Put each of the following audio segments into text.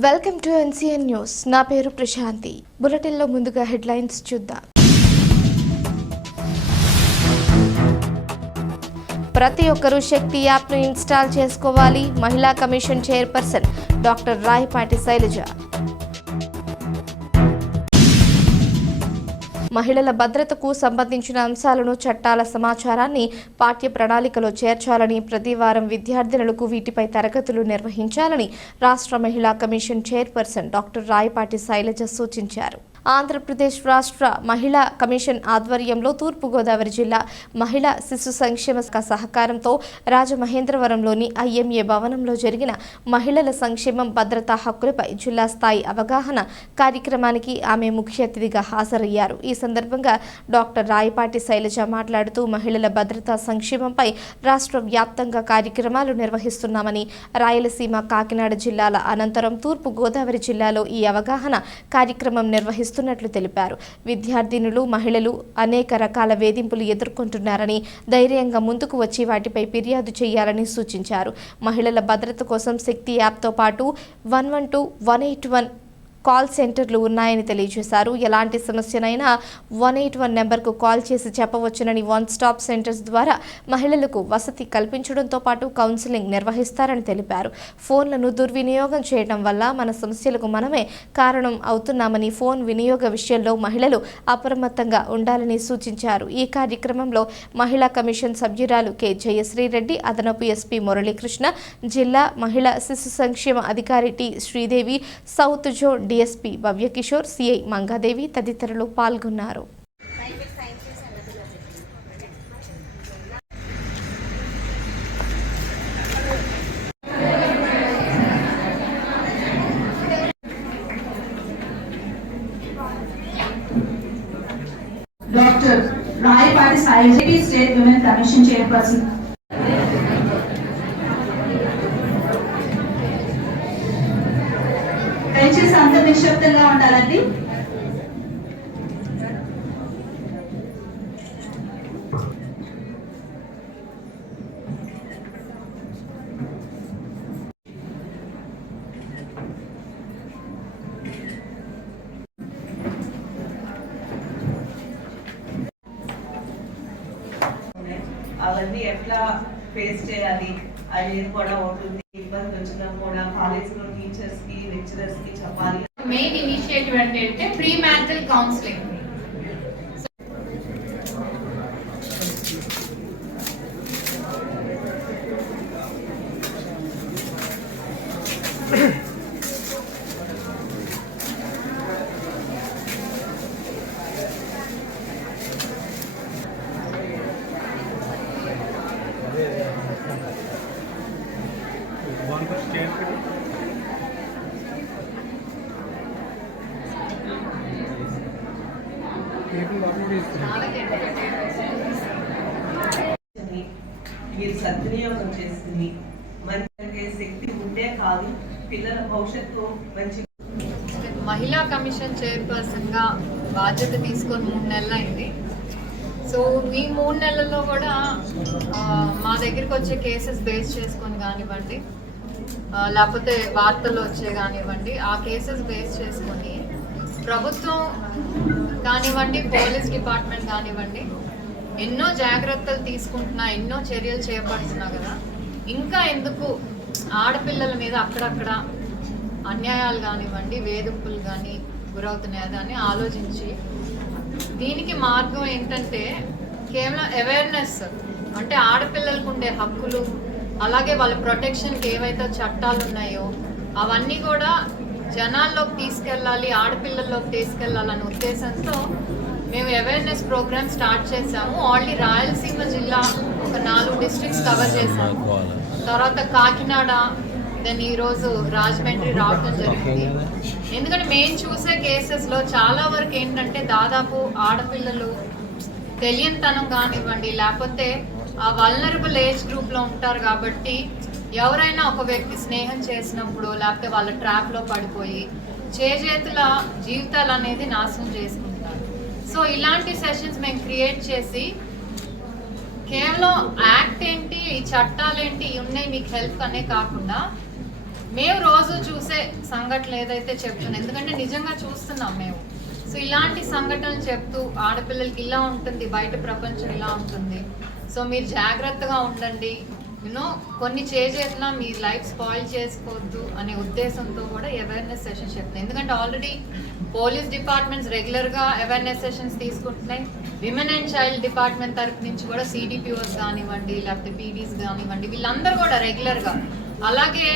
Welcome to NCN news. నా పేరు ప్రశాంతి. బులెటిన్లో ముందుగా హెడ్లైన్స్ చూద్దాం. ప్రతి ఒక్కరూ శక్తి యాప్ను ఇన్స్టాల్ చేసుకోవాలి. మహిళా commission chairperson doctor Rayapati Sailaja. మహిళల భద్రతకు సంబంధించిన అంశాలను చట్టాల సమాచారాన్ని పాఠ్య ప్రణాళికలో చేర్చాలని ప్రతి వారం విద్యార్థినులకు వీటిపై తరగతులు నిర్వహించాలని రాష్ట్ర మహిళా commission chairperson doctor Rayapati Sailaja సూచించారు. ఆంధ్రప్రదేశ్ రాష్ట్ర మహిళా కమిషన్ ఆధ్వర్యంలో తూర్పుగోదావరి జిల్లా మహిళా శిశు సంక్షేమ సహకారంతో రాజమహేంద్రవరంలోని ఐఎంఏ భవనంలో జరిగిన మహిళల సంక్షేమం భద్రతా హక్కులపై జిల్లా స్థాయి అవగాహన కార్యక్రమానికి ఆమె ముఖ్య అతిథిగా హాజరయ్యారు. ఈ సందర్భంగా డాక్టర్ రాయపాటి శైలజ మాట్లాడుతూ మహిళల భద్రతా సంక్షేమంపై రాష్ట్ర వ్యాప్తంగా కార్యక్రమాలు నిర్వహిస్తున్నామని రాయలసీమ కాకినాడ జిల్లాల అనంతరం తూర్పు గోదావరి జిల్లాలో ఈ అవగాహన కార్యక్రమం చేస్తున్నట్లు తెలిపారు. విద్యార్థినులు మహిళలు అనేక రకాల వేధింపులు ఎదుర్కొంటున్నారని ధైర్యంగా ముందుకు వచ్చి వాటిపై ఫిర్యాదు చేయాలని సూచించారు. మహిళల భద్రత కోసం శక్తి యాప్తో పాటు one one two one eight one call సెంటర్లు ఉన్నాయని తెలియజేశారు. ఎలాంటి సమస్యనైనా వన్ ఎయిట్ వన్ నెంబర్కు కాల్ చేసి చెప్పవచ్చునని వన్ స్టాప్ సెంటర్స్ ద్వారా మహిళలకు వసతి కల్పించడంతో పాటు కౌన్సిలింగ్ నిర్వహిస్తారని తెలిపారు. ఫోన్లను దుర్వినియోగం చేయడం వల్ల మన సమస్యలకు మనమే కారణం అవుతున్నామని ఫోన్ వినియోగ విషయంలో మహిళలు అప్రమత్తంగా ఉండాలని సూచించారు. ఈ కార్యక్రమంలో మహిళా కమిషన్ సభ్యురాలు కె జయశ్రీరెడ్డి అదనపు ఎస్పీ మురళీకృష్ణ జిల్లా మహిళా శిశు సంక్షేమ అధికారి T Sridevi south zone DSP Bhavya Kishore CI Mangadevi తదితరులు పాల్గొన్నారు. Doctor Rayapati Sai state women commission chairperson దయచేసి అంత నిశ్శబ్దంగా ఉండాలండి. అవన్నీ ఎట్లా ఫేస్ చేయాలి? అనేది కూడా ఉంటుంది. ఇబ్బంది వచ్చినా కూడా కాలేజ్లో టీచర్స్కి లెక్చరర్స్కి చెప్పాలి. మెయిన్ ఇనిషియేటివ్ ఏంటంటే ప్రీ మ్యాటల్ కౌన్సిలింగ్ మీరు సద్వినియోగం చేసుకుని మంచి శక్తి ఉంటే కాదు పిల్లల భవిష్యత్తు మంచి మహిళా కమిషన్ చైర్పర్సన్గా బాధ్యత తీసుకొని మూడు నెలలు అయింది సో ఈ మూడు నెలల్లో కూడా మా దగ్గరికి వచ్చే కేసెస్ బేస్ చేసుకొని కానివ్వండి లేకపోతే వార్తలు వచ్చే కానివ్వండి ఆ కేసెస్ బేస్ చేసుకొని ప్రభుత్వం కానివ్వండి పోలీస్ డిపార్ట్మెంట్ కానివ్వండి ఎన్నో జాగ్రత్తలు తీసుకుంటున్నా ఎన్నో చర్యలు చేపడుతున్నా కదా ఇంకా ఎందుకు ఆడపిల్లల మీద అక్కడక్కడ అన్యాయాలు కానివ్వండి వేధింపులు కానీ గురవుతున్నాయి అని ఆలోచించి దీనికి మార్గం ఏంటంటే కేవలం అవేర్నెస్ అంటే ఆడపిల్లలకు ఉండే హక్కులు అలాగే వాళ్ళ ప్రొటెక్షన్కి ఏవైతే చట్టాలు ఉన్నాయో అవన్నీ కూడా జనాల్లోకి తీసుకెళ్ళాలి ఆడపిల్లల్లోకి తీసుకెళ్ళాలనే ఉద్దేశంతో మేము అవేర్నెస్ ప్రోగ్రామ్ స్టార్ట్ చేసాము ఆల్రెడీ రాయలసీమ జిల్లా ఒక నాలుగు డిస్ట్రిక్ట్స్ కవర్ చేసాము తర్వాత కాకినాడ దెన్ ఈరోజు రాజమండ్రి రావడం జరిగింది. ఎందుకంటే మేము చూసే కేసెస్లో చాలా వరకు ఏంటంటే దాదాపు ఆడపిల్లలు తెలియనితనం కానివ్వండి లేకపోతే ఆ వల్నరబుల్ ఏజ్ గ్రూప్లో ఉంటారు కాబట్టి ఎవరైనా ఒక వ్యక్తి స్నేహం చేసినప్పుడు లేకపోతే వాళ్ళ ట్రాప్లో పడిపోయి చేజేతుల జీవితాలు అనేది నాశనం చేసుకుంటారు. సో ఇలాంటి సెషన్స్ మేము క్రియేట్ చేసి కేవలం యాక్ట్ ఏంటి ఈ చట్టాలు ఏంటి ఉన్నాయి మీకు హెల్ప్ అనే కాకుండా మేము రోజు చూసే సంఘటనలు ఏదైతే చెప్తున్నాం ఎందుకంటే నిజంగా చూస్తున్నాం మేము. సో ఇలాంటి సంఘటనలు చెప్తూ ఆడపిల్లలకి ఇలా ఉంటుంది బయట ప్రపంచం ఇలా ఉంటుంది. సో మీరు జాగ్రత్తగా ఉండండి. యూనో కొన్ని చేసేట్లా మీ లైఫ్ స్పాయిల్ చేసుకోవద్దు అనే ఉద్దేశంతో కూడా అవేర్నెస్ సెషన్స్ చెప్తున్నాయి. ఎందుకంటే ఆల్రెడీ పోలీస్ డిపార్ట్మెంట్స్ రెగ్యులర్గా అవేర్నెస్ సెషన్స్ తీసుకుంటున్నాయి. విమెన్ అండ్ చైల్డ్ డిపార్ట్మెంట్ తరపు నుంచి కూడా సిడిపిఓస్ కానివ్వండి లేకపోతే పీడీస్ కానివ్వండి వీళ్ళందరూ కూడా రెగ్యులర్గా అలాగే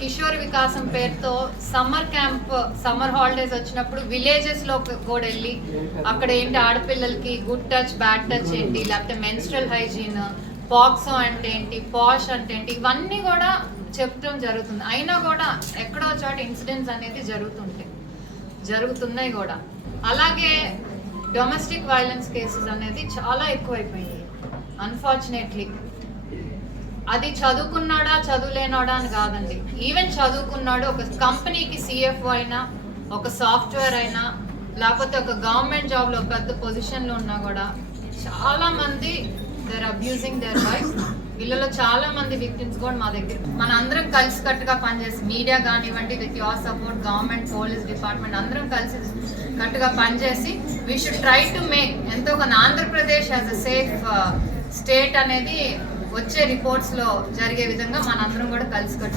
కిషోర్ వికాసం పేరుతో సమ్మర్ క్యాంప్ సమ్మర్ హాలిడేస్ వచ్చినప్పుడు విలేజెస్లో కూడా వెళ్ళి అక్కడ ఏంటి ఆడపిల్లలకి గుడ్ టచ్ బ్యాడ్ టచ్ ఏంటి లేకపోతే మెన్స్ట్రల్ హైజీన్ పాక్సో అంటే ఏంటి పాష్ అంటే ఏంటి ఇవన్నీ కూడా చెప్పడం జరుగుతుంది. అయినా కూడా ఎక్కడో చోట ఇన్సిడెంట్స్ అనేది జరుగుతుంటాయి జరుగుతున్నాయి కూడా. అలాగే డొమెస్టిక్ వైలెన్స్ కేసెస్ అనేది చాలా ఎక్కువైపోయాయి. అన్ఫార్చునేట్లీ అది చదువుకున్నాడా చదువులేనాడా అని కాదండి. ఈవెన్ చదువుకున్నాడు ఒక కంపెనీకి సిఎఫ్ఓ అయినా ఒక సాఫ్ట్వేర్ అయినా లేకపోతే ఒక గవర్నమెంట్ జాబ్లో పెద్ద పొజిషన్లో ఉన్నా కూడా చాలామంది దేర్ అబ్యూజింగ్ దేర్ వైఫ్ వీళ్ళలో చాలా మంది విక్టిమ్స్ కూడా మా దగ్గర. మన అందరం కలిసి కట్టుగా పనిచేసి మీడియా కానివ్వండి with your support government police department అందరం కలిసి కట్టుగా పనిచేసి we should try to make ఎంతో కొంత Andhra Pradesh as a safe state అనేది వచ్చే రిపోర్ట్స్లో జరిగే విధంగా మనందరం కూడా కలిసి కట్టు